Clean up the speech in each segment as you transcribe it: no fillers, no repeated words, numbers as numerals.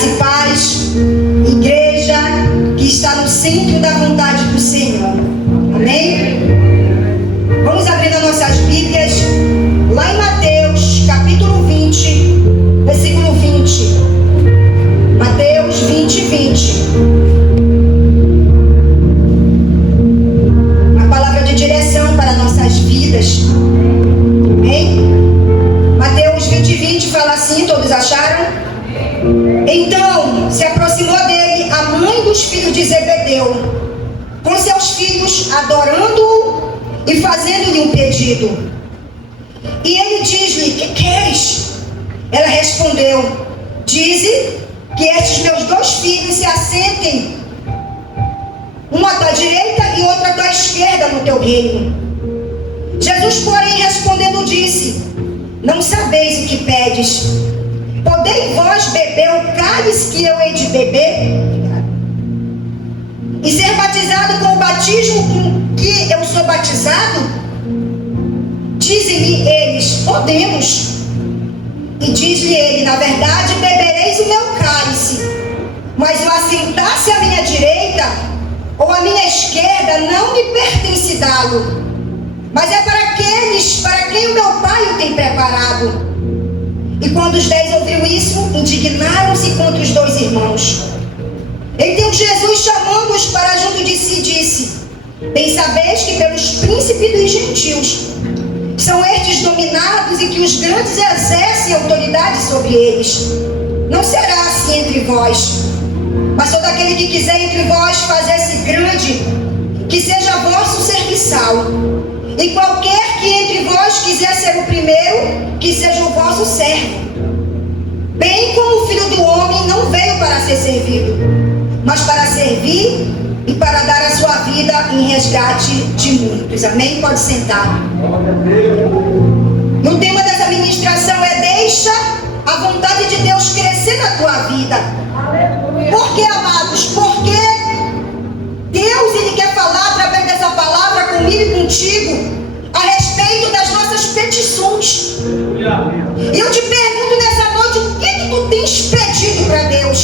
Graça e paz, igreja que está no centro da vontade do Senhor. Amém? Vamos abrir as nossas Bíblias lá em Mateus, capítulo 20, versículo 20. Mateus 20, 20. Uma palavra de direção para nossas vidas. Amém? Mateus 20, 20 fala assim, todos acharam? Então se aproximou dele a mãe dos filhos de Zebedeu, com seus filhos, adorando-o e fazendo-lhe um pedido. E ele diz-lhe: que queres? Ela respondeu: dize que estes meus 2 filhos se assentem, um à tua direita e outro à tua esquerda no teu reino. Jesus, porém, respondendo, disse: não sabeis o que pedes. Podei vós beber o cálice que eu hei de beber? E ser batizado com o batismo com que eu sou batizado? Dizem-lhe eles: podemos. E diz-lhe ele: na verdade bebereis o meu cálice, mas o assentar-se à minha direita ou à minha esquerda não me pertence dá-lo, mas é para aqueles para quem o meu Pai o tem preparado. E quando os 10 ouviram isso, indignaram-se contra os 2 irmãos. Então Jesus, chamando-os para junto de si, disse: bem sabeis que pelos príncipes dos gentios são estes dominados e que os grandes exercem autoridade sobre eles. Não será assim entre vós, mas todo aquele que quiser entre vós fazer-se grande, que seja vosso serviçal. E qualquer que entre vós quiser ser o primeiro, que seja o vosso servo. Bem como o Filho do Homem não veio para ser servido, mas para servir e para dar a sua vida em resgate de muitos. Amém? Pode sentar. O tema dessa ministração é: deixa a vontade de Deus crescer na tua vida. Por que, amados? Porque Deus, Ele quer falar através dessa palavra comigo e contigo a respeito das nossas petições. E eu te pergunto nessa noite: o que tu tens pedido para Deus?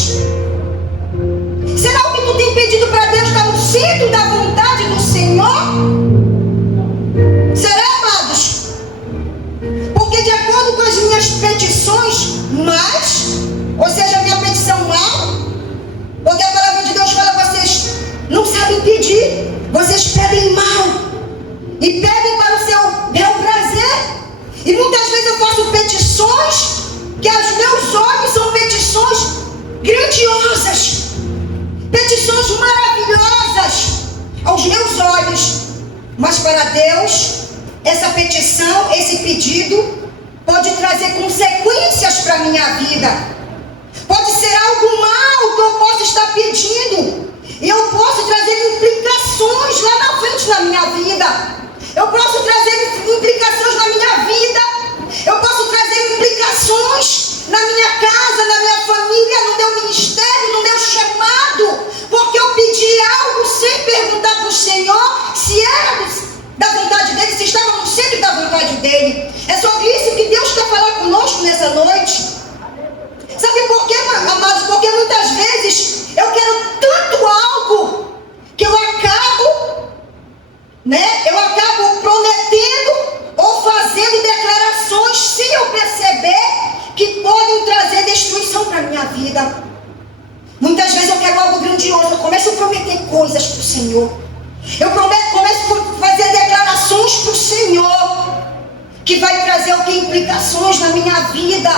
Será que o que tu tem pedido para Deus está no centro da vontade do Senhor? Será, amados? Porque de acordo com as minhas petições mais, ou seja, a minha petição mal, porque a palavra de Deus fala: vocês não sabem pedir, vocês pedem mal e pedem para o seu bel prazer. E muitas vezes eu faço petições que aos meus olhos são petições grandiosas, petições maravilhosas aos meus olhos, mas para Deus essa petição, esse pedido pode trazer consequências para a minha vida. Pode ser algo mal que eu posso estar pedindo, e eu posso trazer implicações lá na frente na minha vida. Eu posso trazer implicações na minha vida. Eu posso trazer implicações na minha casa, na minha família, no meu ministério, no meu chamado, porque eu pedi algo sem perguntar para o Senhor se era da vontade dele, se estava no centro da vontade dele. É sobre isso que Deus quer falar conosco nessa noite. Sabe por quê, amados? Porque muitas vezes eu quero tanto algo que eu acabo prometendo ou fazendo declarações sem eu perceber que podem trazer destruição para a minha vida. Muitas vezes eu quero algo grandioso, eu começo a prometer coisas para o Senhor. Eu começo a fazer declarações para o Senhor que vai trazer implicações na minha vida.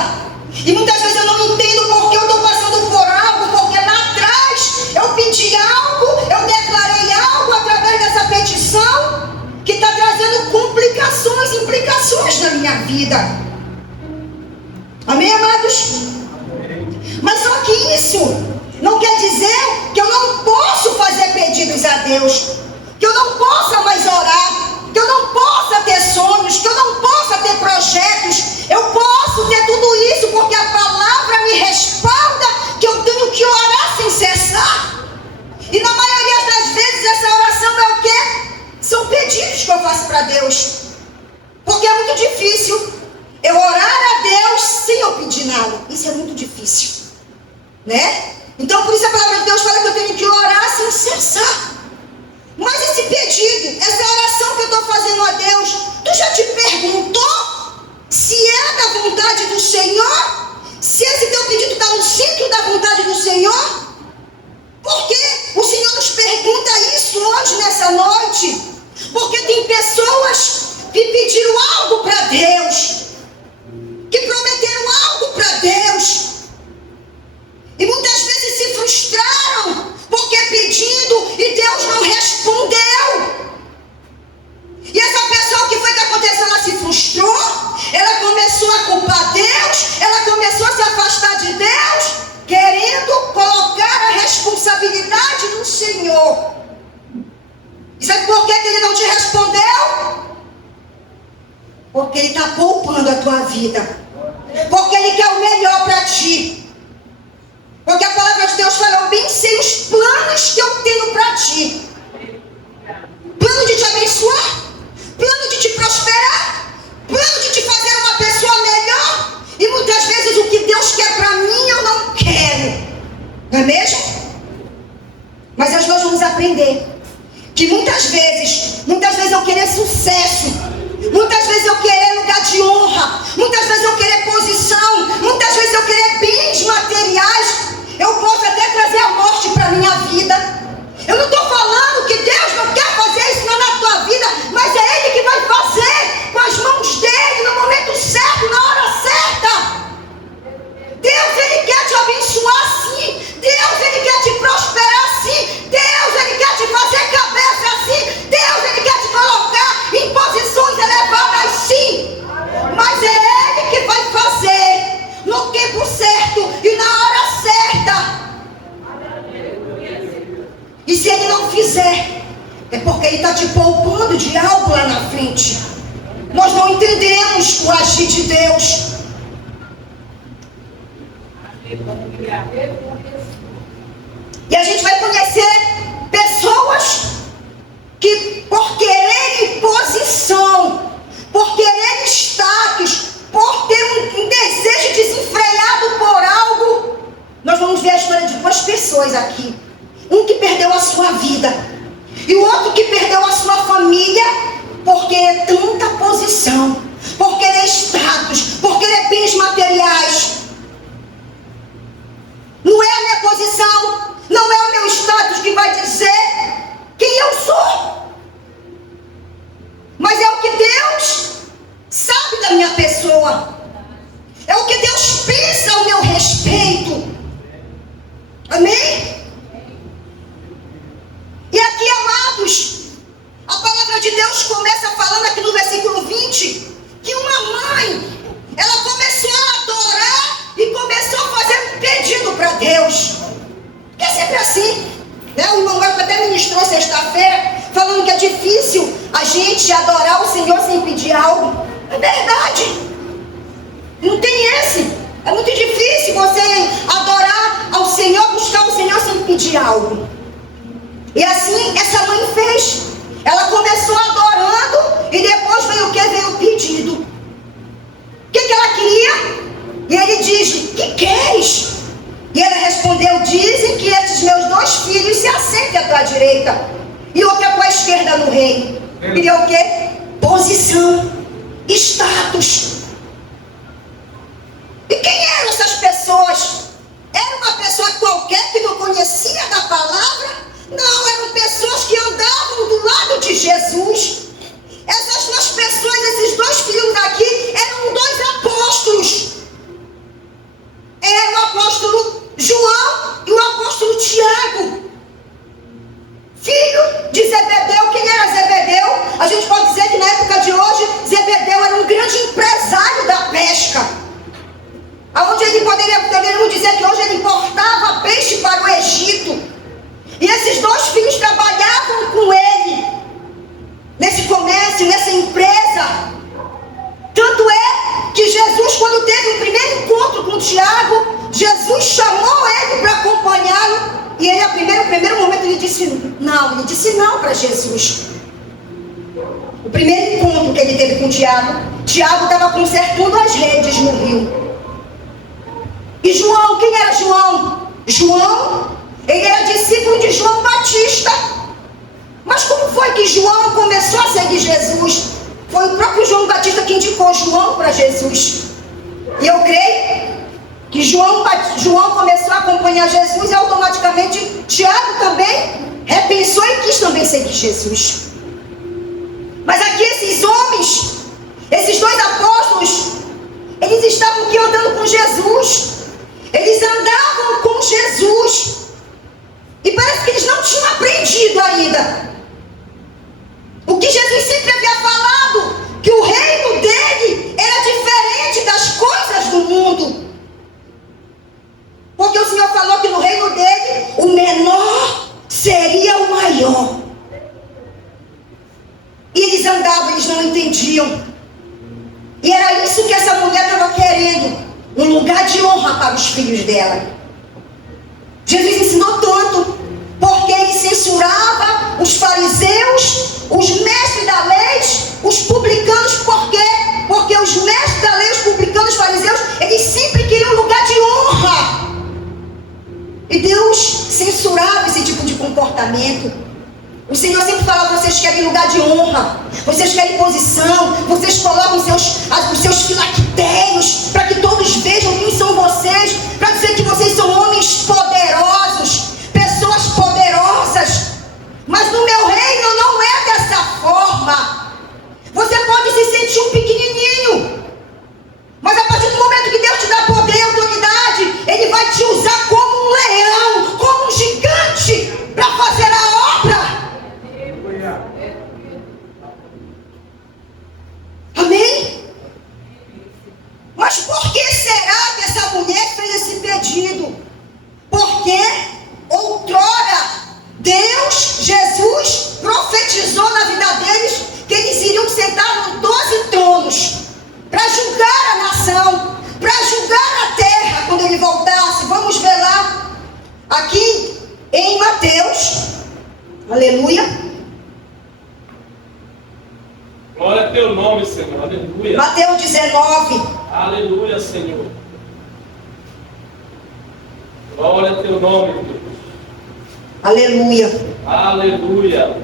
E muitas vezes eu não entendo porque eu estou passando por algo, porque lá atrás eu pedi algo, eu declarei algo através dessa petição que está trazendo complicações, implicações na minha vida. Amém, amados? Mas só que isso não quer dizer que eu não posso fazer pedidos a Deus, que eu não possa mais orar, que eu não possa ter sonhos, que eu não possa ter projetos. Eu posso ter tudo isso porque a palavra me respalda que eu tenho que orar sem cessar. E na maioria das vezes essa oração é o quê? São pedidos que eu faço para Deus. Porque é muito difícil eu orar a Deus sem eu pedir nada. Isso é muito difícil. né? Então por isso a palavra de Deus fala que eu tenho que orar sem cessar. Mas esse pedido, essa oração que eu estou fazendo a Deus, tu já te perguntou se é da vontade do Senhor? Se esse teu pedido está no centro da vontade do Senhor? Porque o Senhor nos pergunta isso hoje, nessa noite. Porque tem pessoas que pediram algo para Deus, que prometeram algo para Deus, e muitas vezes se frustraram, porque pedindo e Deus não respondeu. E essa pessoa, o que foi que aconteceu? Ela se frustrou, ela começou a culpar Deus, ela começou a se afastar de Deus, querendo colocar a responsabilidade no Senhor. E sabe por que Ele não te respondeu? Porque Ele está poupando a tua vida, porque Ele quer o melhor para ti. Porque a palavra de Deus fala: eu bem sei os planos que eu tenho para ti. Plano de te abençoar, plano de te prosperar, plano de te fazer uma pessoa melhor. E muitas vezes o que Deus quer para mim eu não quero. Não é mesmo? Mas nós vamos aprender que muitas vezes eu querer sucesso, muitas vezes eu querer lugar de honra, muitas vezes eu querer posição, muitas vezes eu querer bens materiais. Eu posso até trazer a morte para a minha vida. Eu não estou falando que Deus não quer fazer isso na tua vida, mas é Ele que vai fazer com as mãos dEle, no momento certo, na hora certa. Deus, Ele quer te abençoar sim. Deus, Ele quer te prosperar sim. Deus, Ele quer te fazer cabeça sim. Deus, Ele quer te colocar em posições elevadas sim. Mas é Ele que vai fazer no tempo certo e na hora certa. E se Ele não fizer, é porque Ele está te poupando de algo lá na frente. Nós não entendemos o agir de Deus. E a gente vai conhecer pessoas que, por quererem posição, por quererem status, por ter um desejo desenfreado por algo. Nós vamos ver a história de duas pessoas aqui. Um que perdeu a sua vida e o outro que perdeu a sua família por querer tanta posição, por querer status, por querer bens materiais. Não é a minha posição, não é o meu status que vai dizer quem eu sou, mas é o que Deus sabe da minha pessoa, é o que Deus pensa ao meu respeito. Amém? E aqui, amados, a palavra de Deus começa falando aqui no versículo 20 que uma mãe, ela começou a adorar e começou a fazer um pedido para Deus. Que é sempre assim, né? O irmão até ministrou sexta-feira falando que é difícil a gente adorar o Senhor sem pedir algo. É verdade, não tem esse. É muito difícil você adorar ao Senhor, buscar o Senhor sem pedir algo. E assim essa mãe fez. Ela começou adorando e depois veio o que? Veio o pedido. O que ela queria? E ele diz: que queres? E ela respondeu: dizem que esses meus dois filhos se assentem à tua direita e outra à tua esquerda no reino. Queria o quê? Posição, status. E quem eram essas pessoas? Era uma pessoa qualquer que não conhecia da palavra? Não, eram pessoas que andavam do lado de Jesus. Essas duas pessoas, esses dois filhos aqui, eram dois apóstolos. Era o apóstolo João e o apóstolo Tiago, filho de Zebedeu. Quem era Zebedeu? A gente pode dizer que na época de hoje, Zebedeu era um grande empresário da pesca, onde ele poderíamos dizer que hoje ele importava peixe para o Egito. E esses dois filhos trabalhavam com ele nesse comércio, nessa empresa. Tanto é que Jesus, quando teve o primeiro encontro com Tiago, Jesus chamou ele para acompanhá-lo. E ele, no primeiro momento, ele disse não para Jesus. O primeiro encontro que ele teve com Tiago estava consertando as redes no rio. E João, quem era João? João, ele era discípulo de João Batista. Mas como foi que João começou a seguir Jesus? Foi o próprio João Batista que indicou João para Jesus. E eu creio que João começou a acompanhar Jesus e automaticamente Tiago também repensou e quis também seguir Jesus. Mas aqui esses homens, esses dois apóstolos, eles estavam aqui andando com Jesus. Eles andavam com Jesus. E parece que eles não tinham aprendido ainda o que Jesus sempre havia falado, que o reino dele era diferente das coisas do mundo. Porque o Senhor falou que no reino dele o menor seria o maior. E eles andavam, eles não entendiam. E era isso que essa mulher estava querendo, um lugar de honra para os filhos dela. Jesus ensinou tanto, porque ele censurava os fariseus, os mestres da lei, os publicanos. Por quê? Porque os mestres da lei, os publicanos, os fariseus, eles sempre queriam um lugar de honra. E Deus censurava esse tipo de comportamento. O Senhor sempre falava: vocês querem lugar de honra, vocês querem posição, vocês colocam os seus filactérios para que todos vejam quem são vocês, para dizer que vocês são homens poderosos, pessoas poderosas. Mas no meu reino não é dessa forma. Você pode se sentir um pequenininho, mas a partir do momento que Deus te dá poder e autoridade, Ele vai te usar como um leão, como um gigante, para fazer a obra. Amém? Mas por que será que essa mulher fez esse pedido? Porque outrora Deus, Jesus, profetizou na vida deles que eles iriam sentar nos 12 tronos para julgar a nação, para julgar a terra quando ele voltasse. Vamos ver lá, aqui em Mateus, aleluia. Glória a teu nome, Senhor, aleluia. Mateus 19. Aleluia, Senhor. Glória a teu nome, Deus. Aleluia. Aleluia.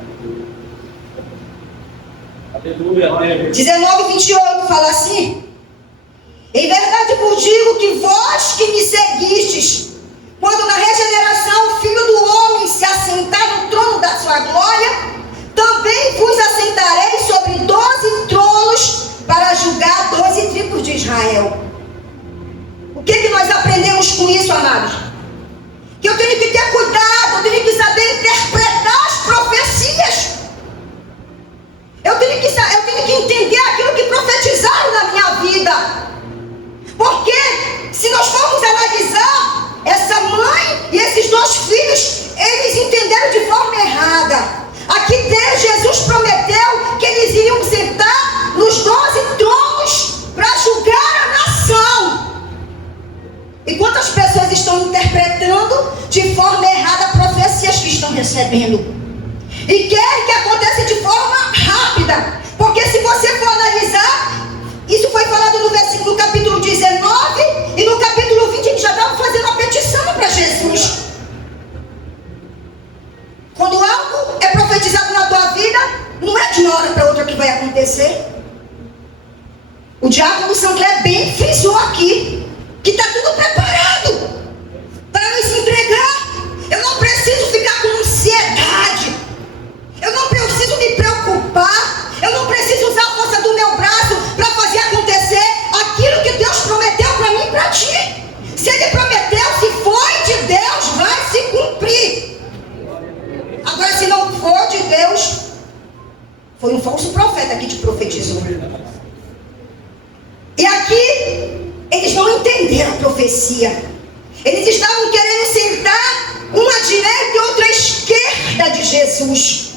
Aleluia, Deus. 19, 28 fala assim: em verdade vos digo que vós que me seguistes, quando na regeneração o Filho do Homem se assentar no trono da sua glória, também vos assentarei sobre 12 tronos para julgar 12 tribos de Israel. O que nós aprendemos com isso, amados? Que eu tenho que ter cuidado, eu tenho que saber interpretar as profecias. Eu tenho que entender aquilo que profetizaram na minha vida. Porque se nós formos analisar, essa mãe e esses dois filhos, eles entenderam de forma errada. Aqui Deus, Jesus prometeu que eles iriam sentar nos 12 tronos para julgar a nação. E quantas pessoas estão interpretando de forma errada profecias que estão recebendo? E querem que aconteça de forma rápida. Porque se você for analisar, isso foi falado no capítulo 19 e no capítulo 20 eles já estavam fazendo uma petição para Jesus. Quando algo é profetizado na tua vida, não é de uma hora para outra que vai acontecer. O diácono Sandré bem frisou aqui que está tudo preparado para nos entregar. Eu não preciso ficar com ansiedade, eu não preciso me preocupar, eu não preciso usar a força do meu braço para fazer acontecer aquilo que Deus prometeu para mim e para ti. Se Ele prometeu, se foi de Deus, vai se cumprir. Agora, se não for de Deus, foi um falso profeta que te profetizou. E aqui, eles não entenderam a profecia. Eles estavam querendo sentar uma à direita e outra à esquerda de Jesus.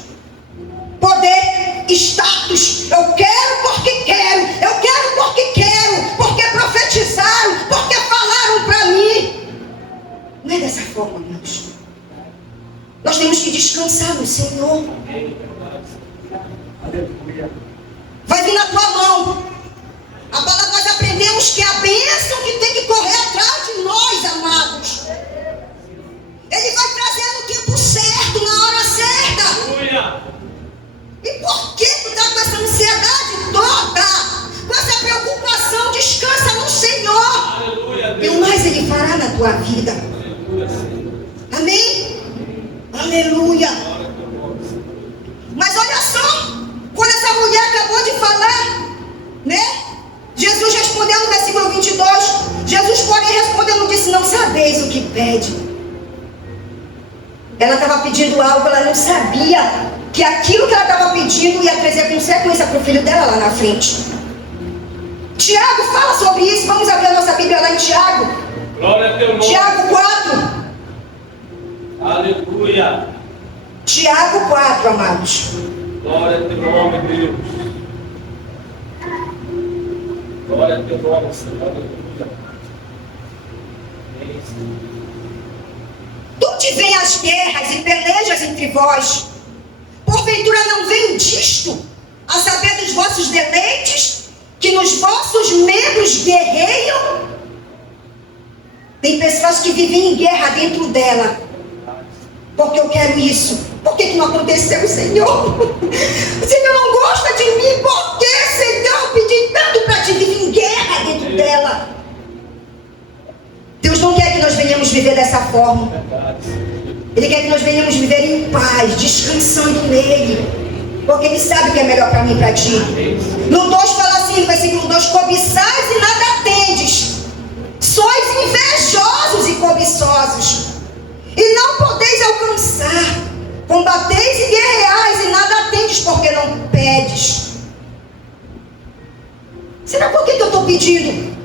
Poder, status. Eu quero porque quero. Eu quero porque quero. Porque profetizaram. Porque falaram para mim. Não é dessa forma, meus. Nós temos que descansar no Senhor. Vai vir na tua mão. A palavra nós aprendemos que é a bênção que tem que correr atrás de nós, amados. Ele vai trazer no tempo certo, na hora certa. Aleluia. E por que tu está com essa ansiedade toda? Com essa preocupação? Descansa no Senhor. Aleluia, E Deus. o mais Ele fará na tua vida. Aleluia, Senhor. Amém? Aleluia. Glória ao teu nome, Senhor. Mas olha só, quando essa mulher acabou de falar, né? Jesus respondeu no versículo 22. Jesus, porém, respondendo, disse: não sabeis o que pede. Ela estava pedindo algo, ela não sabia que aquilo que ela estava pedindo ia trazer consequência para o filho dela lá na frente. Tiago fala sobre isso. Vamos abrir a nossa Bíblia lá em Tiago. Glória ao teu nome. Tiago 4. Aleluia. Tiago 4, amados. Glória ao teu nome, Deus. Glória ao teu nome, Senhor. Aleluia. Amém, Senhor. Donde vêm as guerras e pelejas entre vós? Porventura não vem disto, a saber dos vossos deleites, que nos vossos membros guerreiam? Tem pessoas que vivem em guerra dentro dela. Porque eu quero isso. Por que não aconteceu, Senhor? O Senhor não gosta de mim. Por que, Senhor, eu pedi tanto para te viver em guerra dentro dela? Deus não quer que nós venhamos viver dessa forma. Ele quer que nós venhamos viver em paz, descansando nele. Porque Ele sabe o que é melhor para mim e para ti. No 2 fala assim, no versículo 2: cobiçais e nada tendes. Sois invejosos e cobiçosos. E não podeis alcançar. Combateis e guerreais e nada tendes, porque não pedes. Será por que eu estou pedindo?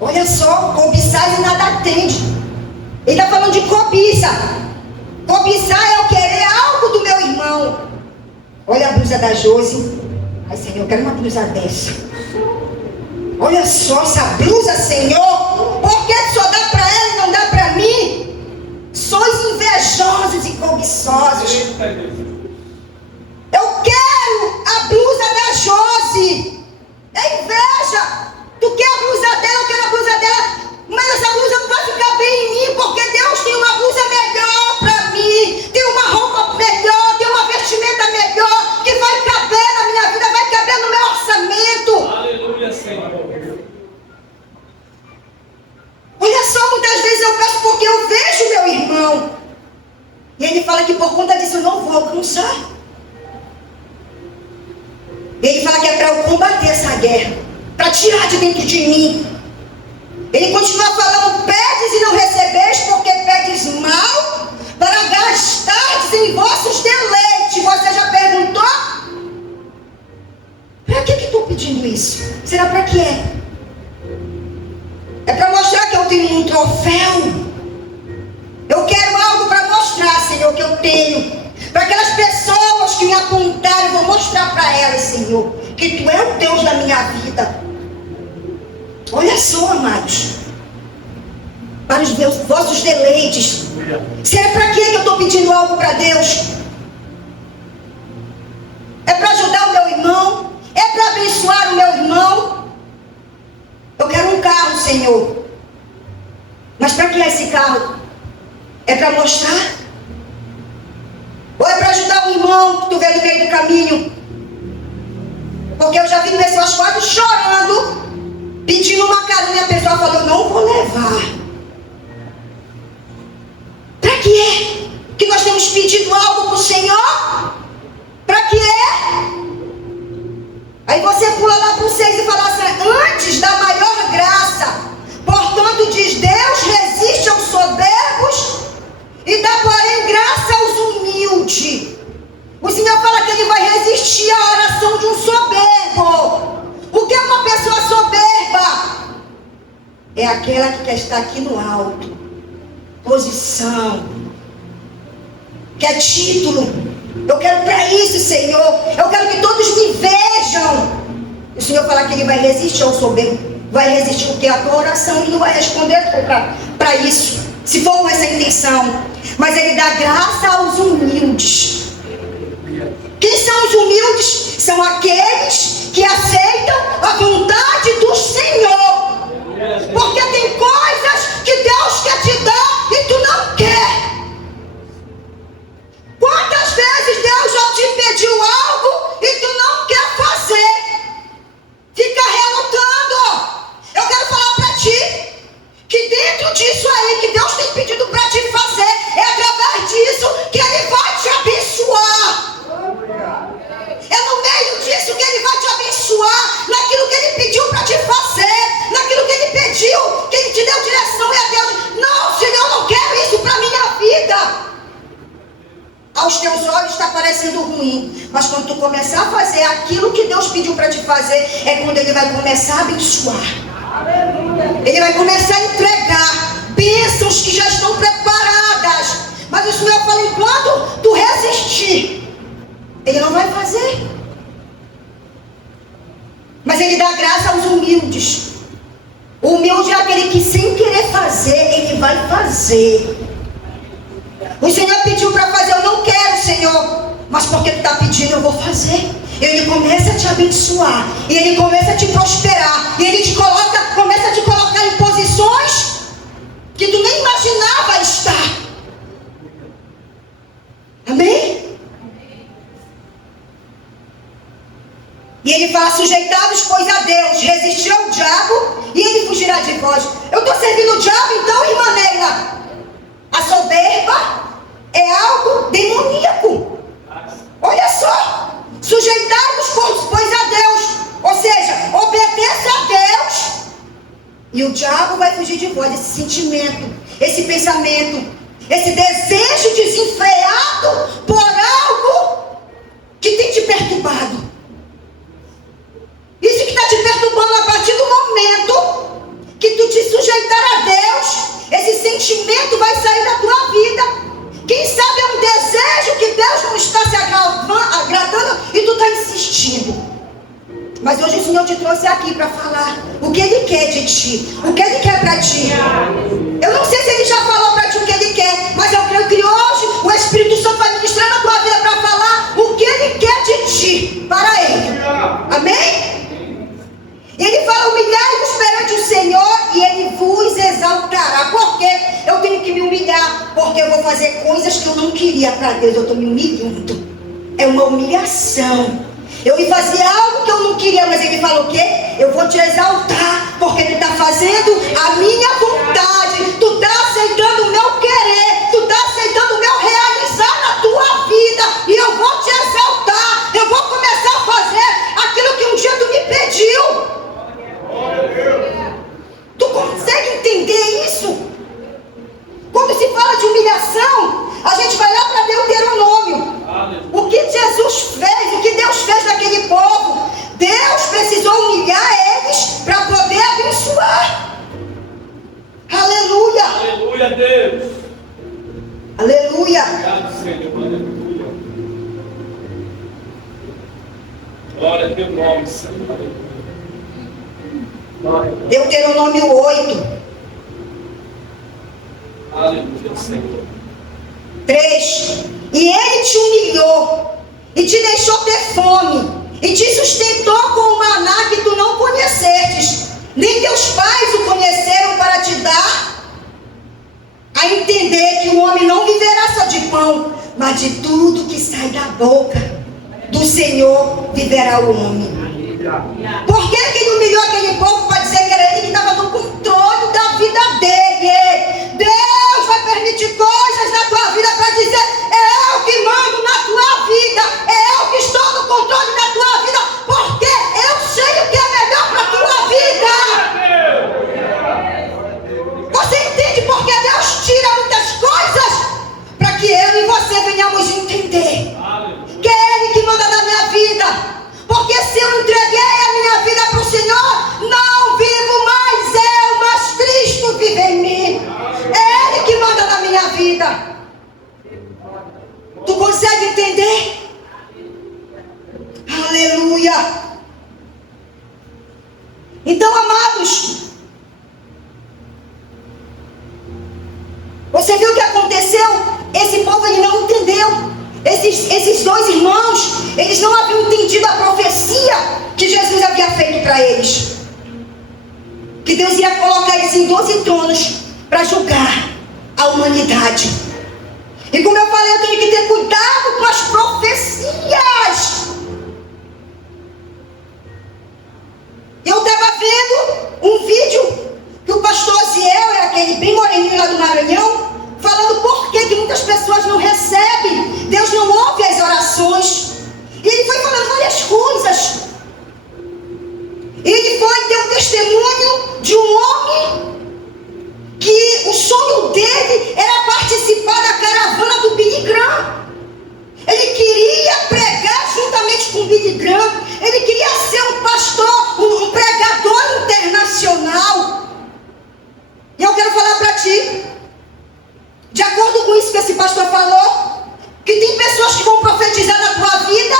Olha só, cobiçais e nada tendes. Ele está falando de cobiça. Cobiçar é eu querer algo do meu irmão. Olha a blusa da Josi. Ai, Senhor, eu quero uma blusa dessa. Olha só essa blusa, Senhor. Por que só dá para ela e não dá para mim? Sois invejosos e cobiçosos. Eu quero a blusa da Josi. É inveja. Tu quer a blusa dela, eu quero a blusa dela. Mas essa blusa não vai ficar bem em mim, porque Deus tem uma blusa melhor para mim. Tem uma roupa melhor, tem uma vestimenta melhor, que vai caber na minha vida, vai caber no meu orçamento. Aleluia, Senhor. Olha só, muitas vezes eu peço porque eu vejo meu irmão. E ele fala que por conta disso eu não vou alcançar. Ele fala que é para eu combater essa guerra, para tirar de dentro de mim. Ele continua falando: pedes e não recebeis, porque pedes mal, para gastardes em vossos deleites. Você já perguntou? Para que estou pedindo isso? Será para quê? É para mostrar que eu tenho um troféu. Eu quero algo para mostrar, Senhor, que eu tenho. Para aquelas pessoas que me apontaram, eu vou mostrar para elas, Senhor, que Tu é o Deus da minha vida. Olha só, amados. Para os vossos deleites. Será para que eu estou pedindo algo para Deus? É para ajudar o meu irmão? É para abençoar o meu irmão? Eu quero um carro, Senhor. Mas para que é esse carro? É para mostrar? Ou é para ajudar o irmão que tu vê no meio do caminho? Porque eu já vi pessoas quase chorando, pedindo uma carona, e a pessoa falou: eu não vou levar. Para que é que nós temos pedido algo para o Senhor? Para que é? Aí você pula lá para o 6 e fala assim: antes da maior graça, portanto diz Deus, resiste aos soberbos e dá, porém, graça aos humildes. O Senhor fala que Ele vai resistir à oração de um soberbo. O que é uma pessoa soberba? É aquela que quer estar aqui no alto, posição, quer título. Eu quero para isso, Senhor. Eu quero que todos me vejam. O Senhor fala que Ele vai resistir ao soberbo. Vai resistir o que? A tua oração. E não vai responder para isso, se for com essa intenção. Mas Ele dá graça aos humildes. Quem são os humildes? São aqueles que aceitam a vontade do Senhor. Porque tem coisas que Deus quer te dar e tu não quer. ruim. Mas quando tu começar a fazer aquilo que Deus pediu para te fazer, é quando Ele vai começar a abençoar. Ele vai começar a entregar bênçãos que já estão preparadas. Mas o Senhor fala, enquanto tu resistir, Ele não vai fazer. Mas Ele dá graça aos humildes. O humilde é aquele que sem querer fazer, Ele vai fazer. O Senhor pediu para fazer, eu não quero, Senhor. Mas porque tu está pedindo, eu vou fazer. Ele começa a te abençoar. E Ele começa a te prosperar. E Ele começa a te colocar em posições que tu nem imaginava estar. Amém? E Ele fala, sujeitados, pois, a Deus, resistir ao diabo e ele fugirá de vós. Eu estou servindo o diabo, então, irmã Neila, a soberba é algo demoníaco. Olha só, sujeitados, pois, a Deus, ou seja, obedeça a Deus e o diabo vai fugir de vós. Esse sentimento, esse pensamento, esse desejo desenfreado por algo que tem te perturbado. Isso que está te perturbando, a partir do momento que tu te sujeitar a Deus, esse sentimento vai sair da tua vida. Quem sabe é um desejo que Deus não está se agradando e tu está insistindo. Mas hoje o Senhor te trouxe aqui para falar o que Ele quer de ti, o que Ele quer para ti. Eu não sei se Ele já falou para ti o que Ele quer, mas eu creio que hoje o Espírito Santo vai ministrar na tua vida para falar o que Ele quer de ti para Ele. Amém? Ele fala, humilhai-vos perante o Senhor e Ele vos exaltará. Por quê? Eu tenho que me humilhar, porque eu vou fazer coisas que eu não queria para Deus. Eu estou me humilhando. É uma humilhação. Eu ia fazer algo que eu não queria, mas Ele falou o quê? Eu vou te exaltar, porque Ele está fazendo a minha vontade. Tu está aceitando o meu querer, tu está aceitando o meu realizar na tua vida, e eu vou te exaltar. Eu vou começar a fazer aquilo que um dia tu me pediu. Tu consegue entender isso? Quando se fala de humilhação, a gente vai lá para Deuteronômio. O que Jesus fez, o que Deus fez naquele povo. Deus precisou humilhar eles para poder abençoar. Aleluia. Aleluia, Deus. Aleluia. Obrigado, Senhor. Aleluia. Glória a teu nome, Senhor. Deuteronômio 8. Aleluia, Senhor. 3. E Ele te humilhou e te deixou ter fome e te sustentou com o maná que tu não conhecestes, nem teus pais o conheceram, para te dar a entender que o homem não viverá só de pão, mas de tudo que sai da boca do Senhor viverá o homem. Por que Ele humilhou aquele povo? Para dizer que era Ele que estava no controle da vida dele. Deus vai permitir coisas na tua vida para dizer, é eu que mando na tua vida, é eu que estou no controle da tua vida, porque eu sei o que é melhor para a tua vida. Você entende porque Deus tira muitas coisas para que eu e você venhamos entender que é Ele que manda na minha vida. Porque se eu entreguei a minha vida para o Senhor, não vivo mais eu, mas Cristo vive em mim. É Ele que manda na minha vida. Tu consegue entender? Aleluia. Então, amados, você viu o que aconteceu? Esse povo ele não entendeu. Esses dois irmãos, eles não haviam entendido a profecia que Jesus havia feito para eles. Que Deus ia colocar eles em 12 tronos para julgar a humanidade. E como eu falei, eu tenho que ter cuidado com as profecias. Eu estava vendo um vídeo que o pastor Ziel, é aquele bem moreninho lá do Maranhão, falando por que muitas pessoas não recebem, Deus não ouve as orações. E ele foi falando várias coisas. Ele deu testemunho de um homem que o sonho dele era participar da caravana do Billy Graham. acordo com isso que esse pastor falou, que tem pessoas que vão profetizar na tua vida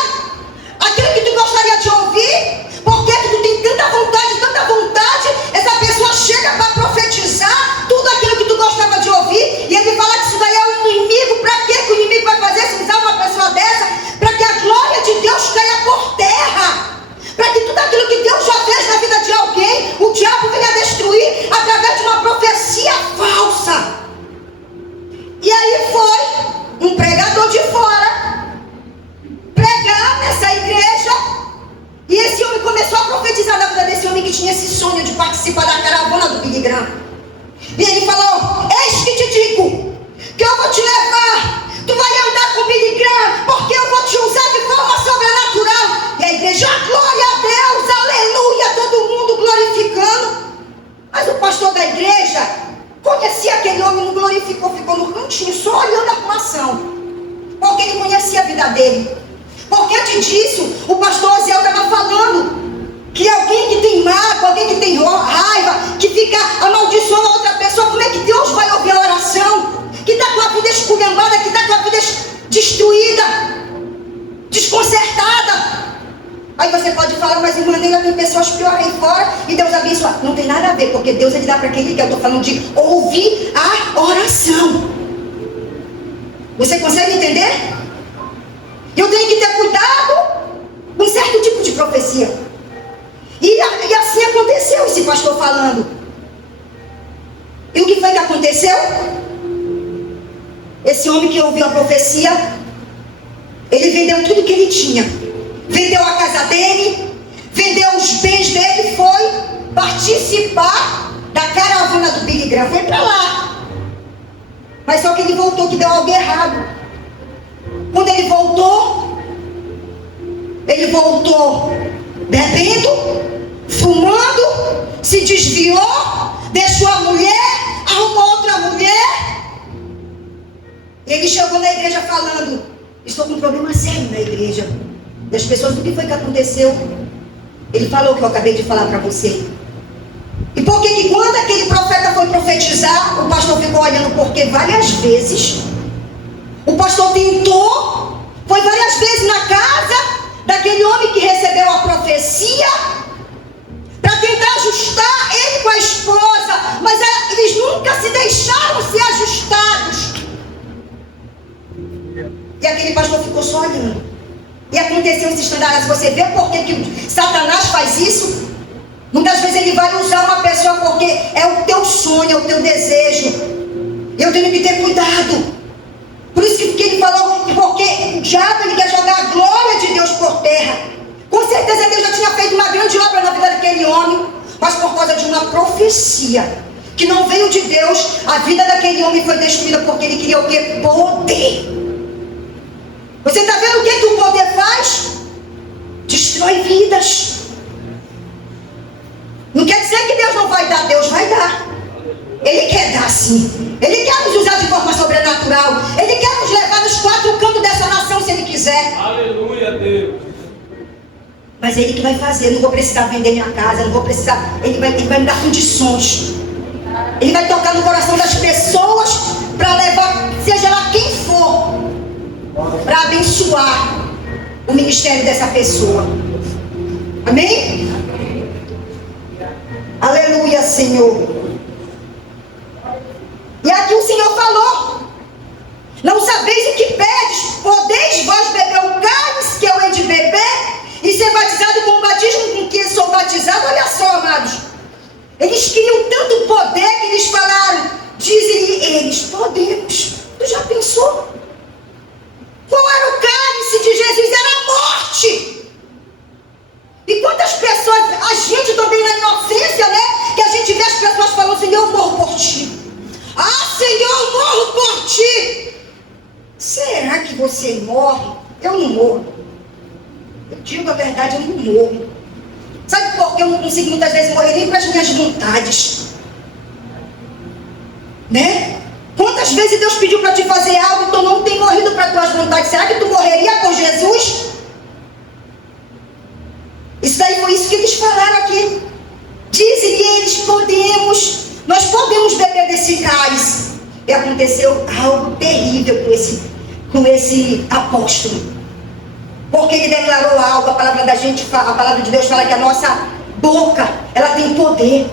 aquilo que tu gostaria de ouvir, porque tu tem tanta vontade, essa pessoa chega para profetizar tudo aquilo que tu gostava de ouvir, e ele fala que isso daí é o inimigo. Para que o inimigo vai fazer se usar uma pessoa dessa? Para que a glória de Deus caia por terra, para que tudo aquilo que Deus já fez na vida de alguém, o diabo venha destruir através de uma profecia falsa. E aí foi um pregador de fora pregar nessa igreja, e esse homem começou a profetizar na vida desse homem que tinha esse sonho de participar da caravana do Billy Graham. E ele falou: eis que te digo que eu vou te levar, tu vai andar com o Billy Graham, porque eu vou te usar de forma sobrenatural. E a igreja, glória a Deus, aleluia, todo mundo glorificando. Mas o pastor da igreja conhecia aquele homem, não glorificou, ficou no cantinho só olhando a armação, porque ele conhecia a vida dele. Porque antes disso, o pastor Osiel estava falando que alguém que tem mágoa, alguém que tem raiva, que fica amaldiçoando a outra pessoa, como é que Deus vai ouvir a oração? Que está com a vida esculhambada, que está com a vida destruída, desconcertada. Aí você pode falar: mas irmã Neila, tem pessoas piores aí fora e Deus abençoa. Não tem nada a ver, porque Deus ele dá para quem ele quer. Eu estou falando de ouvir a oração. Você consegue entender? Eu tenho que ter cuidado com um certo tipo de profecia. E assim aconteceu, esse pastor falando. E o que foi que aconteceu? Esse homem que ouviu a profecia, ele vendeu tudo que ele tinha. Vendeu a casa dele, vendeu os bens dele, foi participar da caravana do Billy Graham. Foi para lá. Mas só que ele voltou, que deu algo errado. Quando ele voltou bebendo, fumando, se desviou, deixou a mulher, arrumou outra mulher. Ele chegou na igreja falando: estou com um problema sério na igreja. E as pessoas: o que foi que aconteceu? Ele falou o que eu acabei de falar para você. E por que quando aquele profeta foi profetizar, o pastor ficou olhando? Porque várias vezes o pastor tentou, foi várias vezes na casa daquele homem que recebeu a profecia, para tentar ajustar ele com a esposa, mas eles nunca se deixaram ser ajustados. E aquele pastor ficou só olhando. E aconteceu esse estandarte. Você vê por que Satanás faz isso? Muitas vezes ele vai usar uma pessoa porque é o teu sonho, é o teu desejo. Eu tenho que ter cuidado. Por isso que ele falou, porque o diabo ele quer jogar a glória de Deus por terra. Com certeza Deus já tinha feito uma grande obra na vida daquele homem, mas por causa de uma profecia que não veio de Deus, a vida daquele homem foi destruída, porque ele queria o quê? Poder. Você está vendo o que o poder faz? Destrói vidas. Não quer dizer que Deus não vai dar, Deus vai dar. Ele quer dar sim. Ele quer nos usar de forma sobrenatural. Ele quer nos levar nos quatro cantos dessa nação se Ele quiser. Aleluia, Deus. Mas é Ele que vai fazer. Eu não vou precisar vender minha casa, não vou precisar. Ele vai me dar condições. Ele vai tocar no coração das pessoas para levar, seja lá quem for, para abençoar o ministério dessa pessoa. Amém? Aleluia, Senhor. E aqui o Senhor falou: não sabeis o que pedes, podeis vós beber o cálice que eu hei de beber e ser batizado com o batismo com que sou batizado? Olha só, amados, eles queriam tanto poder que eles falaram, dizem eles: podemos. Tu já pensou? Qual era o cálice de Jesus? Era a morte. E quantas pessoas, a gente também na inocência, né? Que a gente vê as pessoas falando: Senhor, eu morro por ti. Ah, Senhor, eu morro por ti. Será que você morre? Eu não morro. Eu digo a verdade, eu não morro. Sabe por que eu não consigo muitas vezes morrer nem para as minhas vontades? Né? Quantas vezes Deus pediu para te fazer algo e tu não tem morrido para as tuas vontades? Será que tu morreria por Jesus? Isso daí foi isso que eles falaram aqui. Dizem eles: nós podemos beber desse cálice. E aconteceu algo terrível com esse apóstolo. Porque ele declarou algo. A palavra de Deus fala que a nossa boca, ela tem poder.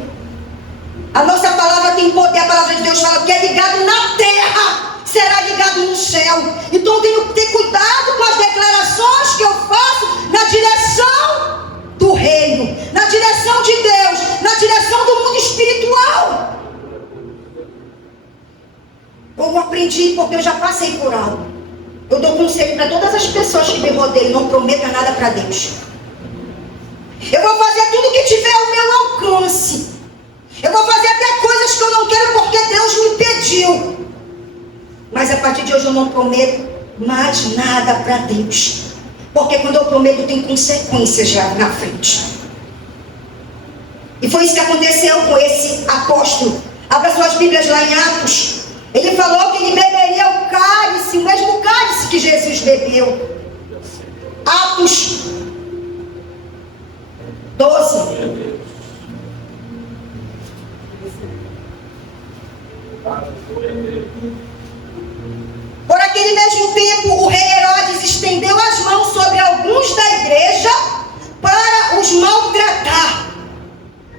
A nossa palavra tem poder. A palavra de Deus fala que é ligado na terra, será ligado no céu. Então eu tenho que ter cuidado com as declarações que eu faço na direção do reino, na direção de Deus, na direção do mundo espiritual. Eu aprendi porque eu já passei por algo. Eu dou conselho para todas as pessoas que me rodeiam: não prometa nada para Deus. Eu vou fazer tudo que tiver ao meu alcance. Eu vou fazer até coisas que eu não quero porque Deus me pediu. Mas a partir de hoje eu não prometo mais nada para Deus. Porque quando eu prometo tem consequências já na frente. E foi isso que aconteceu com esse apóstolo. Abra suas Bíblias lá em Atos. Ele falou que ele beberia o cálice, o mesmo cálice que Jesus bebeu. Atos 12. Por aquele mesmo tempo, o rei Herodes estendeu as mãos sobre alguns da igreja para os maltratar.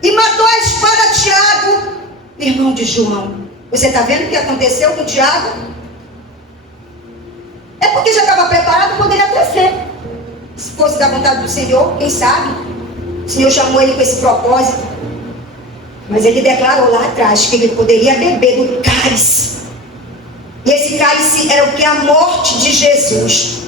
E matou a espada Tiago, irmão de João. Você está vendo o que aconteceu com Tiago? É porque já estava preparado, poderia até ser. Se fosse da vontade do Senhor, quem sabe? O Senhor chamou ele com esse propósito. Mas ele declarou lá atrás que ele poderia beber do cálice. E esse cálice era o que? A morte de Jesus.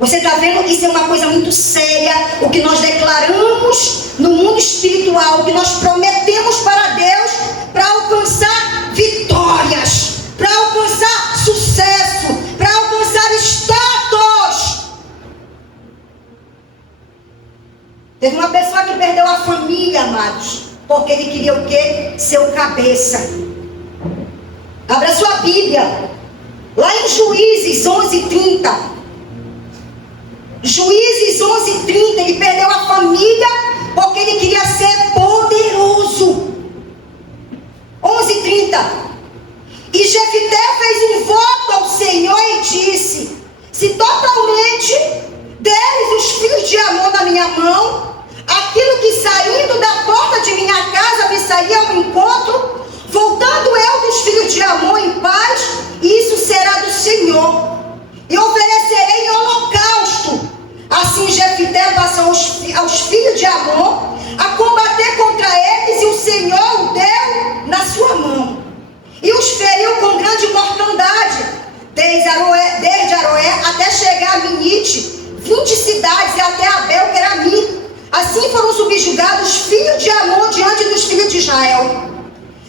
Você está vendo? Isso é uma coisa muito séria. O que nós declaramos no mundo espiritual, o que nós prometemos para Deus, para alcançar vitórias, para alcançar sucesso, para alcançar status. Teve uma pessoa que perdeu a família, amados, porque ele queria o quê? Ser o cabeça. Abra sua Bíblia, lá em Juízes 11:30. Juízes 11:30, ele perdeu a família porque ele queria ser poderoso. 11:30. E Jefité fez um voto ao Senhor e disse: se totalmente deres os filhos de Amon na minha mão, aquilo que saindo da porta de minha casa me saía ao encontro, voltando eu dos filhos de Amon em paz, isso será do Senhor. E oferecerei em holocausto. Assim Jefité passou aos filhos de Amon a combater contra eles, e o Senhor o deu na sua mão. E os feriu com grande mortandade, desde Aroé até chegar a Minite, 20 cidades, e até Abel-Queramim. Assim foram subjugados os filhos de Amon diante dos filhos de Israel.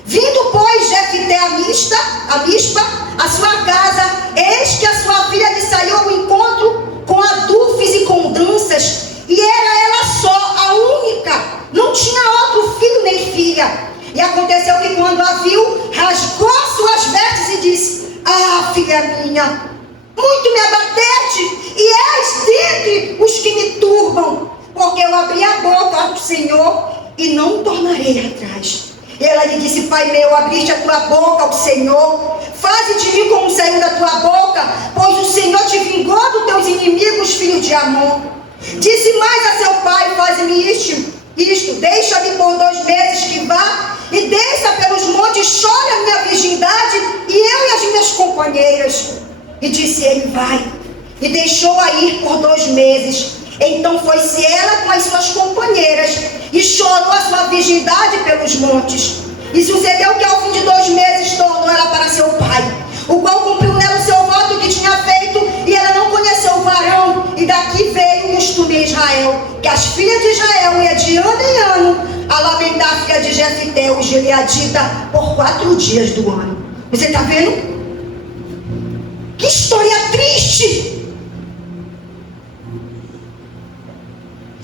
Vindo, pois, Jefité a Mispa, a sua casa, eis que a sua filha lhe saiu ao encontro com adufes e com danças, e era ela só, a única, não tinha outro filho nem filha. E aconteceu que quando a viu, rasgou as suas vestes e disse: ah, filha minha, muito me abateste, e és dentre os que me turbam, porque eu abri a boca ao Senhor e não tornarei atrás. E ela lhe disse: pai meu, abriste a tua boca ao Senhor, faze de mim como saiu da tua boca, pois o Senhor te vingou dos teus inimigos, filho de Amon. Disse mais a seu pai: faze-me isto, deixa-me por 2 meses que vá, e desça pelos montes, chore a minha virgindade, e eu e as minhas companheiras. E disse ele: vai. E deixou-a ir por 2 meses. Então foi-se ela com as suas companheiras, e chorou a sua virgindade pelos montes. E sucedeu que ao fim de 2 meses tornou ela para seu pai, o qual cumpriu nela o seu voto que tinha feito, e ela não conheceu o varão. E daqui veio o costume em Israel, que as filhas de Israel iam de ano em ano a lamentar a filha de Jefité, o gileadita, por 4 dias do ano. Você está vendo? Que história triste!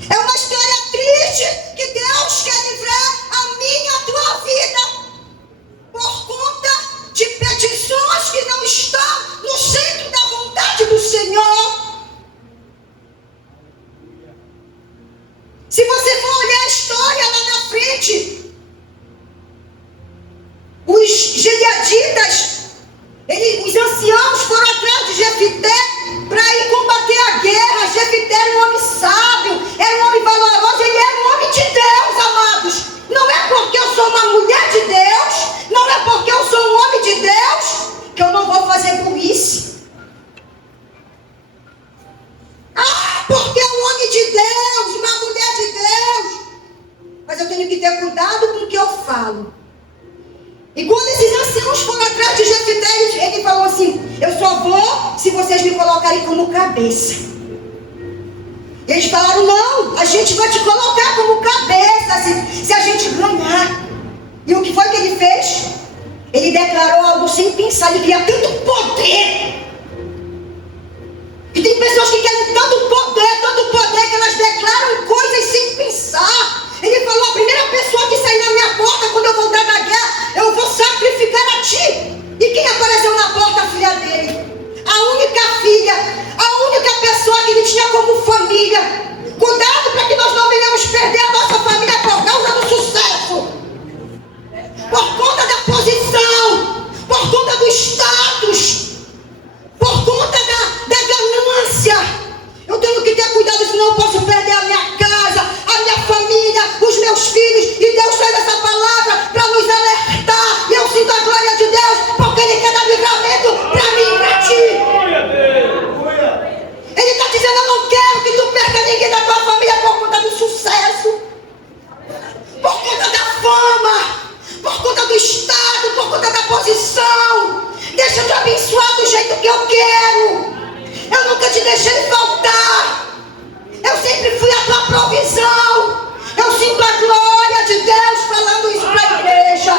É uma história triste que Deus quer livrar a minha e a tua vida por conta de petições que não estão no centro da vontade do Senhor. Se você for olhar a história lá na frente, os gileaditas falo. E quando esses anciãos foram atrás de Jefté, ele falou assim: eu só vou se vocês me colocarem como cabeça. E eles falaram: não, a gente vai te colocar como cabeça se a gente ganhar. E o que foi que ele fez? Ele declarou algo sem pensar. Ele queria tanto poder. E tem pessoas que querem tanto poder que elas declaram coisas sem pensar. Ele falou: a primeira pessoa que sair na minha porta quando eu voltar da guerra, eu vou sacrificar a ti. E quem apareceu na porta? A filha dele. A única filha, a única pessoa que ele tinha como família. Cuidado para que nós não venhamos perder a nossa família por causa do sucesso, por conta da posição, por conta do status, por conta da ganância. Eu tenho que ter cuidado, senão eu posso perder a minha casa, a minha família, os meus filhos. E Deus traz essa palavra para nos alertar. E eu sinto a glória de Deus, porque Ele quer dar livramento para mim e para ti. Ele está dizendo: eu não quero que tu perca ninguém da tua família por conta do sucesso, por conta da fama, por conta do estado, por conta da posição. Deixa eu te abençoar do jeito que eu quero. Eu nunca te deixei faltar. Eu sempre fui a tua provisão. Eu sinto a glória de Deus falando isso para a igreja.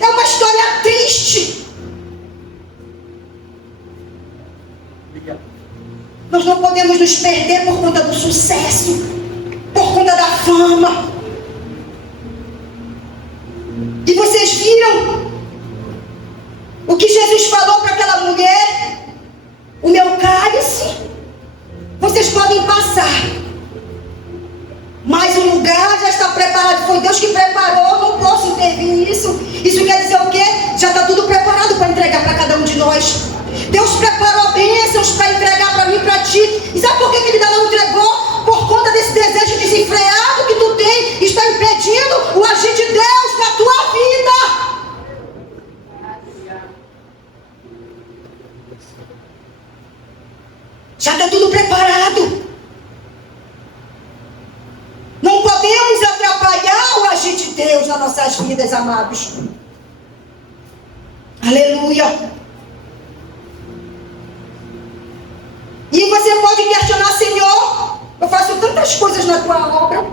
É uma história triste. Nós não podemos nos perder por conta do sucesso, por conta da fama. E vocês viram o que Jesus falou para aquela mulher? O meu cálice vocês podem passar, mas o lugar já está preparado. Foi Deus que preparou, não posso intervir nisso. Isso quer dizer o quê? Já está tudo preparado para entregar para cada um de nós. Deus preparou bênçãos para entregar para mim e para ti. E sabe por que Ele ainda não entregou? Por conta desse desejo desenfreado que tu tem, está impedindo o agir de Deus na tua vida. Já está tudo preparado. Não podemos atrapalhar o agir de Deus nas nossas vidas, amados. Aleluia. E você pode questionar: Senhor, eu faço tantas coisas na tua obra.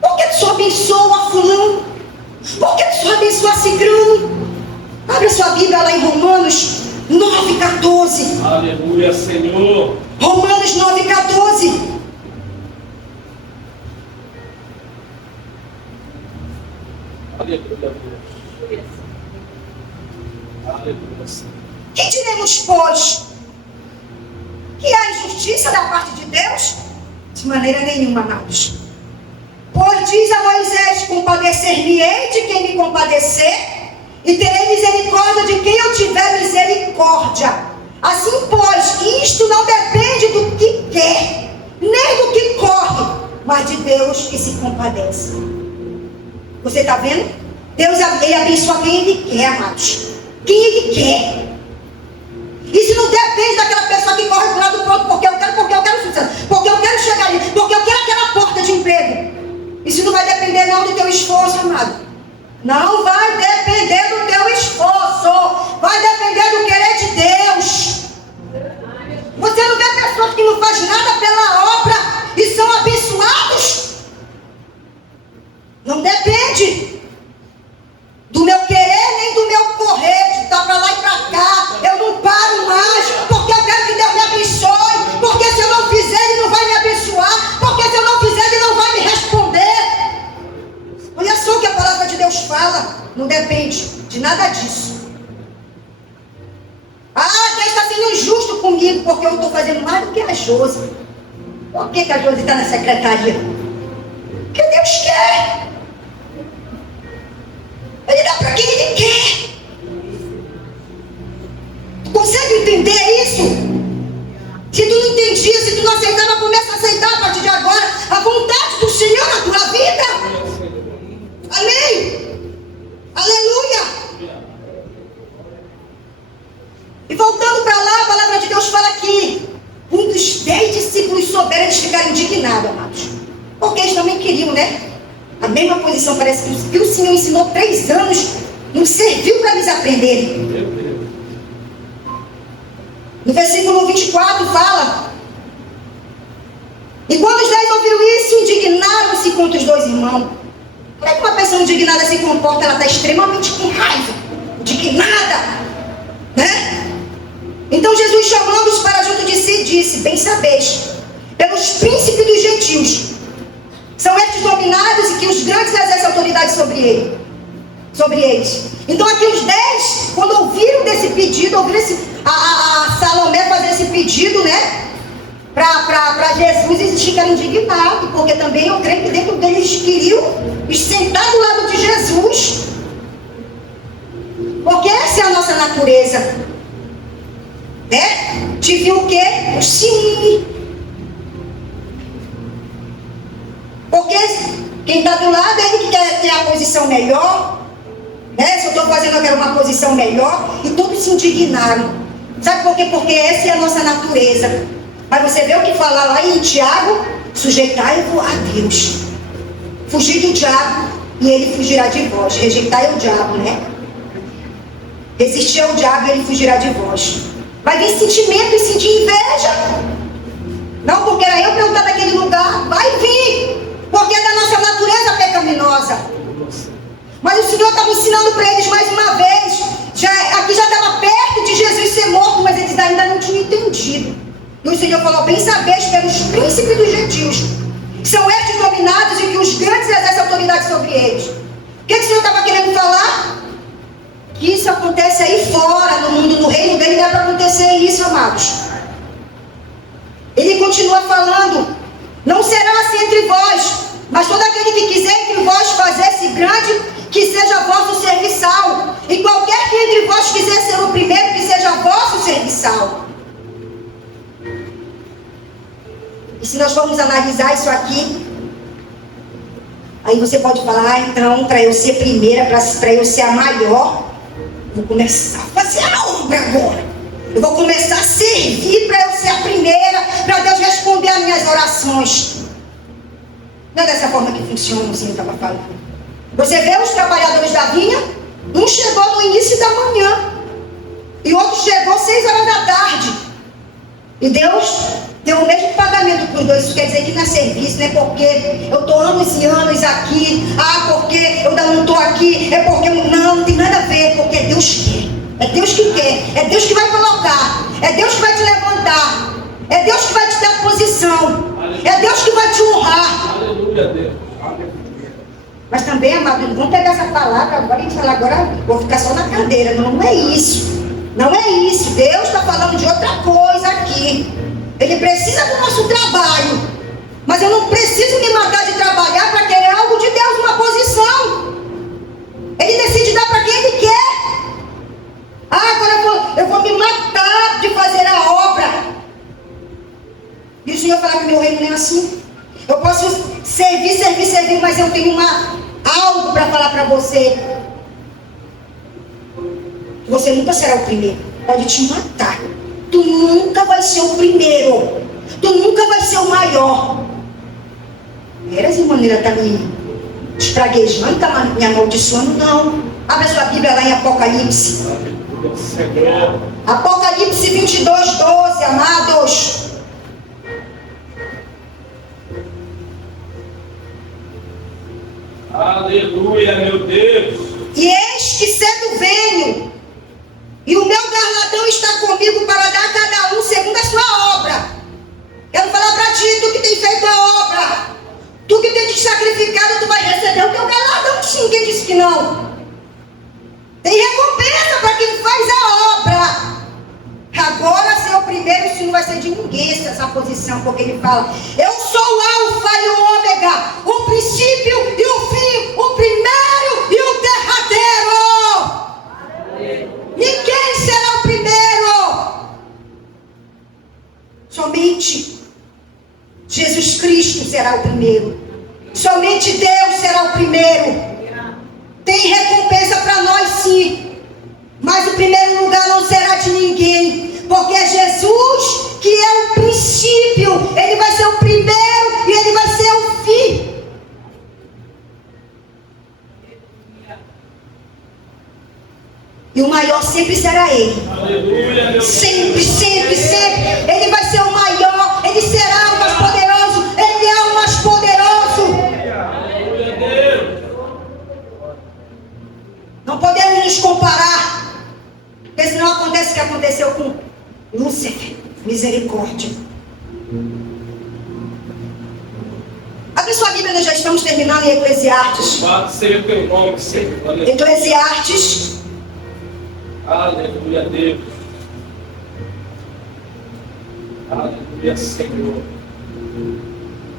Por que tu só abençoa fulano? Por que tu só abençoa cicrano? Abra sua Bíblia lá em Romanos 9,14. Aleluia, Senhor. Romanos 9,14. Aleluia, Deus. Aleluia, Senhor. Que diremos, pois? Que há injustiça da parte de Deus? De maneira nenhuma, amados. Pois diz a Moisés: compadecer-me-ei de quem me compadecer, e terei misericórdia de quem eu tiver misericórdia. Assim, pois, isto não depende do que quer, nem do que corre, mas de Deus que se compadece. Você está vendo? Deus, Ele abençoa quem Ele quer, amados. Quem Ele quer. Isso não depende daquela pessoa que corre do lado do outro, porque eu quero sucesso, porque eu quero chegar ali, porque eu quero aquela porta de emprego. Isso não vai depender não do teu esforço, amado. Não vai depender do teu esforço. Vai depender do querer de Deus. Você não vê pessoas que não fazem nada pela obra e são abençoados? Não depende do meu querer nem do meu correr, de estar para lá e para cá. Eu não paro mais, porque eu quero que Deus me abençoe. Porque se eu não fizer, Ele não vai me abençoar. Porque se eu não fizer, Ele não vai me responder. Olha só o que a palavra de Deus fala. Não depende de nada disso. Deus está sendo injusto comigo, porque eu estou fazendo mais do que a Josi. Por que a Josi está na secretaria? Porque Deus quer. Ele dá para quem Ele quer. Tu consegue entender isso? Se tu não entendia, se tu não aceitava, começa a aceitar a partir de agora a vontade do Senhor na tua vida. Amém? Aleluia. E voltando para lá, a palavra de Deus fala que um dos 10 discípulos souberam, eles ficaram indignados, amados. porque eles também queriam, né? A mesma posição, parece que o Senhor ensinou 3 anos, não serviu para eles aprenderem. Meu Deus. No versículo 24 fala: e quando os 10 ouviram isso, indignaram-se contra os 2 irmãos. Como é que uma pessoa indignada se comporta? Ela está extremamente com raiva, indignada, né? Então Jesus, chamando-os para junto de si, disse: bem sabeis, pelos príncipes dos gentios, são estes dominados e que os grandes exercem autoridade sobre eles. Então aqui os 10, quando ouviram desse pedido, ouviram a Salomé fazer esse pedido, né? Para Jesus, eles ficaram indignados, porque também eu creio que dentro deles queriam sentar do lado de Jesus, porque essa é a nossa natureza, né? Tive o quê? O ciúme. Porque quem está do lado é ele que quer ter a posição melhor, né? Se eu estou fazendo, eu quero uma posição melhor, e todos se indignaram. Sabe por quê? Porque essa é a nossa natureza. Mas você vê o que fala lá em Tiago: sujeitai-vos a Deus, fugir do diabo e ele fugirá de vós. Rejeitai o diabo, né? Resistir ao diabo e ele fugirá de vós. Vai vir sentimento e sentir inveja. Não porque era eu para eu estar naquele lugar. Vai vir, porque é da nossa natureza pecaminosa. Mas o Senhor estava ensinando para eles mais uma vez. Aqui já estava perto de Jesus ser morto, mas eles ainda não tinham entendido. E o Senhor falou: bem sabeis pelos príncipes dos gentios, são estes dominados e que os grandes exercem autoridade sobre eles. O que o Senhor estava querendo falar? Que isso acontece aí fora, no mundo, no reino dele, não é para acontecer isso, amados. Ele continua falando: não será assim entre vós, mas todo aquele que quiser entre vós fazer-se grande, que seja vosso serviçal. E qualquer que entre vós quiser ser o primeiro, que seja vosso serviçal. E se nós formos analisar isso aqui, aí você pode falar: então, para eu ser primeira, para eu ser a maior, vou começar a fazer a obra agora. Eu vou começar a servir para eu ser a primeira, para Deus responder as minhas orações. Não é dessa forma que funciona, o Senhor estava falando. Você vê os trabalhadores da vinha? Um chegou no início da manhã e outro chegou 6 horas da tarde. E Deus deu o mesmo pagamento para os dois. Isso quer dizer que não é serviço, não é porque eu estou anos e anos aqui, porque eu ainda não estou aqui, é porque não tem nada a ver, porque é Deus que quer. É Deus que quer, é Deus que vai colocar, é Deus que vai te levantar, é Deus que vai te dar posição, é Deus que vai te honrar. Aleluia, Deus. Mas também, amado, não vamos pegar essa palavra agora e falar: agora vou ficar só na cadeira. Não, não é isso. Não é isso. Deus está falando de outra coisa aqui. Ele precisa do nosso trabalho. Mas eu não preciso me matar de trabalhar para querer algo de Deus, uma posição. Ele decide dar para quem Ele quer. Agora eu vou me matar de fazer a obra. E o Senhor fala que meu reino não é assim. Eu posso servir, mas eu tenho algo para falar para você. Você nunca será o primeiro. Pode te matar. Tu nunca vai ser o primeiro. Tu nunca vai ser o maior. Essa maneira está me espraguejando, está me amaldiçoando? Não. Abre a sua Bíblia lá em Apocalipse. Apocalipse 22:12, amados. Aleluia, meu Deus. E eis que cedo venho, e o meu galardão está comigo para dar a cada um segundo a sua obra. Quero falar para ti: tu que tem feito a obra, tu que tem te sacrificado, tu vai receber o teu galardão. Sim, quem disse que não? Tem recompensa para quem faz a obra. Agora, ser o primeiro, isso não vai ser de ninguém, essa posição, porque ele fala: eu sou o Alfa e o Ômega, o princípio e o fim, o primeiro e o derradeiro. Ninguém será o primeiro. Somente Jesus Cristo será o primeiro. Somente Deus será o primeiro. Tem recompensa para nós, sim. Mas o primeiro lugar não será de ninguém. Porque é Jesus que é o princípio. Ele vai ser o primeiro e Ele vai ser o fim. E o maior sempre será Ele. Aleluia, meu Sempre, sempre, sempre. Ele vai ser o maior. Ele será o mais poderoso. Ele é o mais poderoso. Aleluia, Deus. Não podemos nos comparar. Porque senão acontece o que aconteceu com Lúcifer. Misericórdia. Abre sua Bíblia, nós já estamos terminando em Eclesiastes. Louvado seja o teu nome, Senhor. Aleluia. Eclesiastes. Aleluia, Deus. Aleluia, Senhor.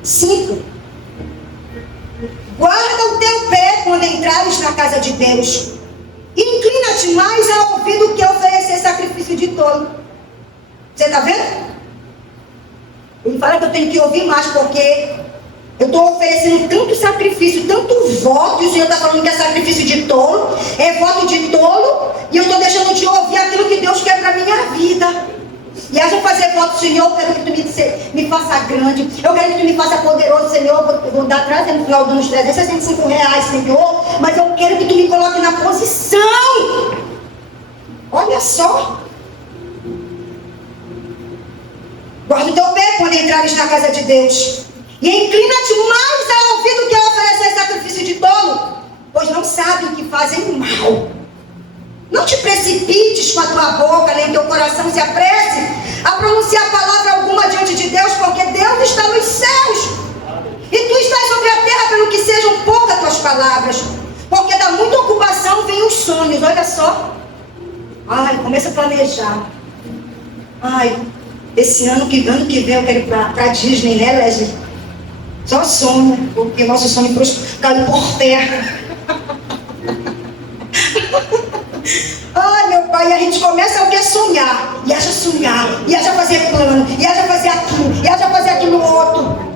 5. Guarda o teu pé quando entrares na casa de Deus. Inclina-te mais ao ouvido que oferecer sacrifício de tolo. Você está vendo? Ele fala que eu tenho que ouvir mais, porque eu estou oferecendo tanto sacrifício, tanto voto, e o Senhor está falando que é sacrifício de tolo, é voto de tolo, e eu estou deixando de ouvir aquilo que Deus quer para a minha vida. E aí eu fazer voto, Senhor, eu quero que tu me faça grande, eu quero que tu me faça poderoso, Senhor, eu vou dar atrás no final dos R$365, Senhor, mas eu quero que tu me coloque na posição. Olha só. Guarda o teu pé quando entrares na casa de Deus. E inclina-te mais ao ouvido que oferecer sacrifício de tolo, pois não sabem o que fazem mal. Não te precipites com a tua boca, nem teu coração se apresse a pronunciar palavra alguma diante de Deus, porque Deus está nos céus. E tu estás sobre a terra, pelo que sejam poucas tuas palavras. Porque da muita ocupação vêm os sonhos, olha só. Ai, começa a planejar. Ai, esse ano que vem eu quero ir para Disney, né, Leslie? Só sonho, porque nosso sonho caiu por terra. Ai, meu pai, e a gente começa a sonhar, e acha fazer plano, e acha fazer aquilo, e acha fazer aquilo outro.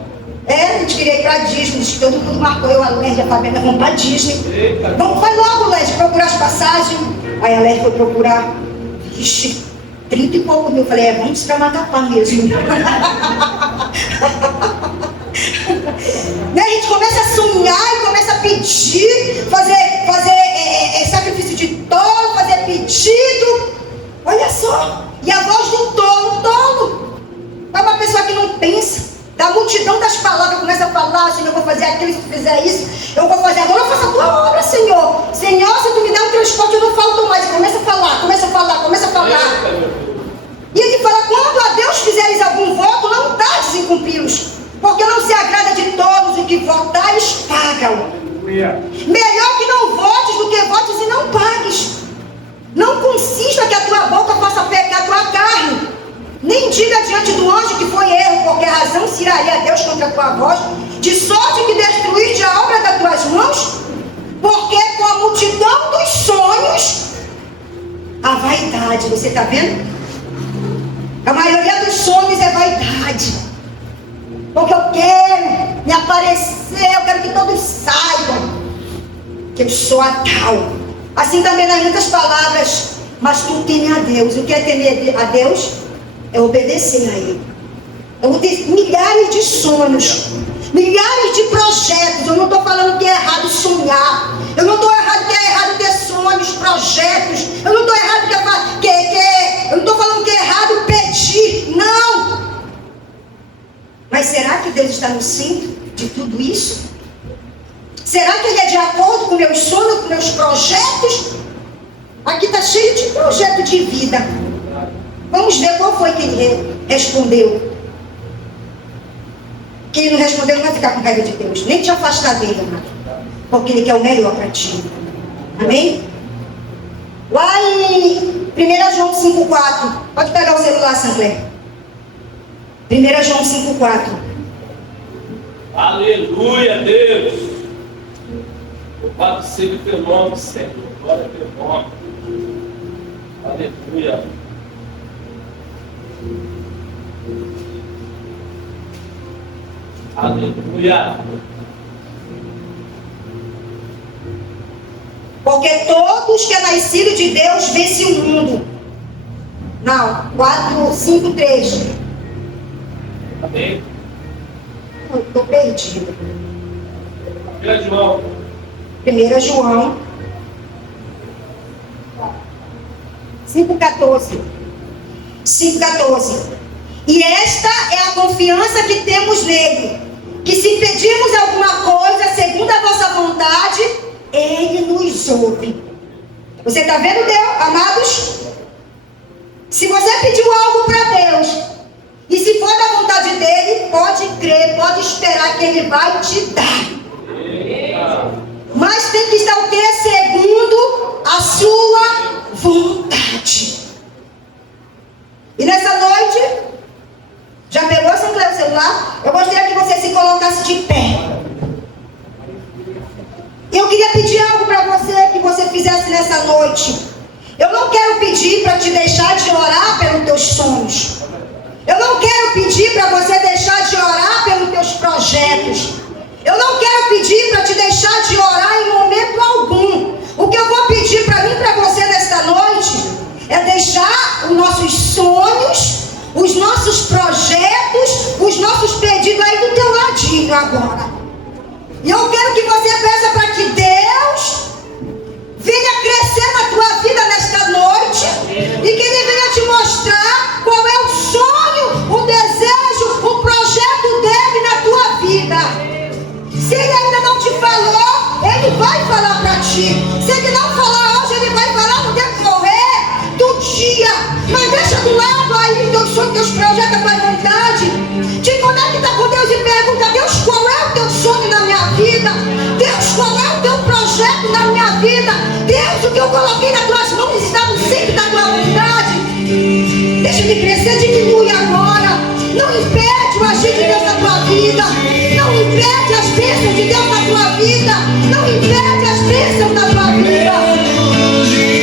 A gente queria ir pra Disney, todo mundo marcou, eu, a Lérgia, a Fabiana, vamos pra Disney. Vamos, vai logo, Lérgia, procurar as passagens. Aí a Lérgia foi procurar, vixe, 30 e pouco mil. Eu falei, vamos pra Macapá mesmo. Né? A gente começa a sonhar e começa a pedir, fazer sacrifício de tolo, fazer pedido. Olha só. E a voz do tolo. É uma pessoa que não pensa. Da multidão das palavras, começa a falar, Senhor, eu vou fazer aquilo, se tu fizer isso, eu vou fazer agora, eu faço a tua obra, Senhor. Senhor, se tu me der um transporte, eu não falto mais. Começa a falar. E ele fala, quando a Deus fizeres algum voto, não tardes em cumpri-los. Porque não se agrada de todos o que votares, pagam. Melhor que não votes do que votes e não pagues. Não consista que a tua boca faça pecar a tua carne. Nem diga diante do anjo que foi erro, porque a razão se iraria a Deus contra a tua voz, de sorte que destruíste a obra das tuas mãos, porque com a multidão dos sonhos, a vaidade, você está vendo? A maioria dos sonhos é vaidade. Porque eu quero me aparecer, eu quero que todos saibam que eu sou a tal. Assim também nas muitas palavras, mas tu teme a Deus. O que é temer a Deus? É obedecer a Ele. Eu vou ter milhares de sonhos, milhares de projetos. Eu não estou falando que é errado sonhar. Eu não estou errado que é errado ter sonhos, projetos. Eu não estou errado eu não estou falando que é errado pedir. Não. Mas será que Deus está no centro de tudo isso? Será que Ele é de acordo com meus sonhos, com meus projetos? Aqui está cheio de projeto de vida. Vamos ver qual foi que ele respondeu. Quem não respondeu não vai ficar com raiva de Deus, nem te afastar dele, amado, porque Ele quer o melhor para ti. Amém? Lá em 1 João 5,4. Pode pegar o celular, Sancler. 1 João 5,4. Aleluia, Deus. Louvado seja o teu nome, Senhor. Glória ao teu nome. Aleluia. Aleluia. Porque todos que é nascido de Deus vencem o mundo. Não, 4:5:3. Amém. Eu estou perdida. 1 João. 1 João. 5,14. 5,14. E esta é a confiança que temos nele, que se pedirmos alguma coisa segundo a vossa vontade, ele nos ouve. Você está vendo, Deus, amados? Se você pediu algo para Deus, e se for da vontade dele, pode crer, pode esperar que ele vai te dar. Mas tem que estar o quê? Segundo a sua vontade. E nessa noite, já pegou o celular? Eu gostaria que você se colocasse de pé. Eu queria pedir algo para você, que você fizesse nessa noite. Eu não quero pedir para te deixar de orar pelos teus sonhos. Eu não quero pedir para você deixar de orar pelos teus projetos. Eu não quero pedir para te deixar de orar em momento algum. O que eu vou pedir para mim e para você nesta noite é deixar os nossos sonhos, os nossos projetos, os nossos pedidos aí do teu ladinho agora. E eu quero que você peça para que Deus venha crescer na tua vida nesta noite e que Ele venha te mostrar qual é o sonho, o desejo, o projeto dele na tua vida. Se Ele ainda não te falou, Ele vai falar para ti. Se Ele não falar hoje, Ele vai falar no decorrer do dia. Mas deixa do lado aí teus sonhos, teus projetos, a tua vontade. Te conecta com Deus e pergunta: Deus, qual é o teu sonho na minha vida? Deus, qual é o teu projeto na minha vida? Deus, o que eu coloquei nas tuas mãos está no centro da tua vontade. Deixa de crescer, diminui agora. Não impede o agir de Deus na tua vida. Não impede as bênçãos de Deus na tua vida. Não impede as bênçãos na tua vida.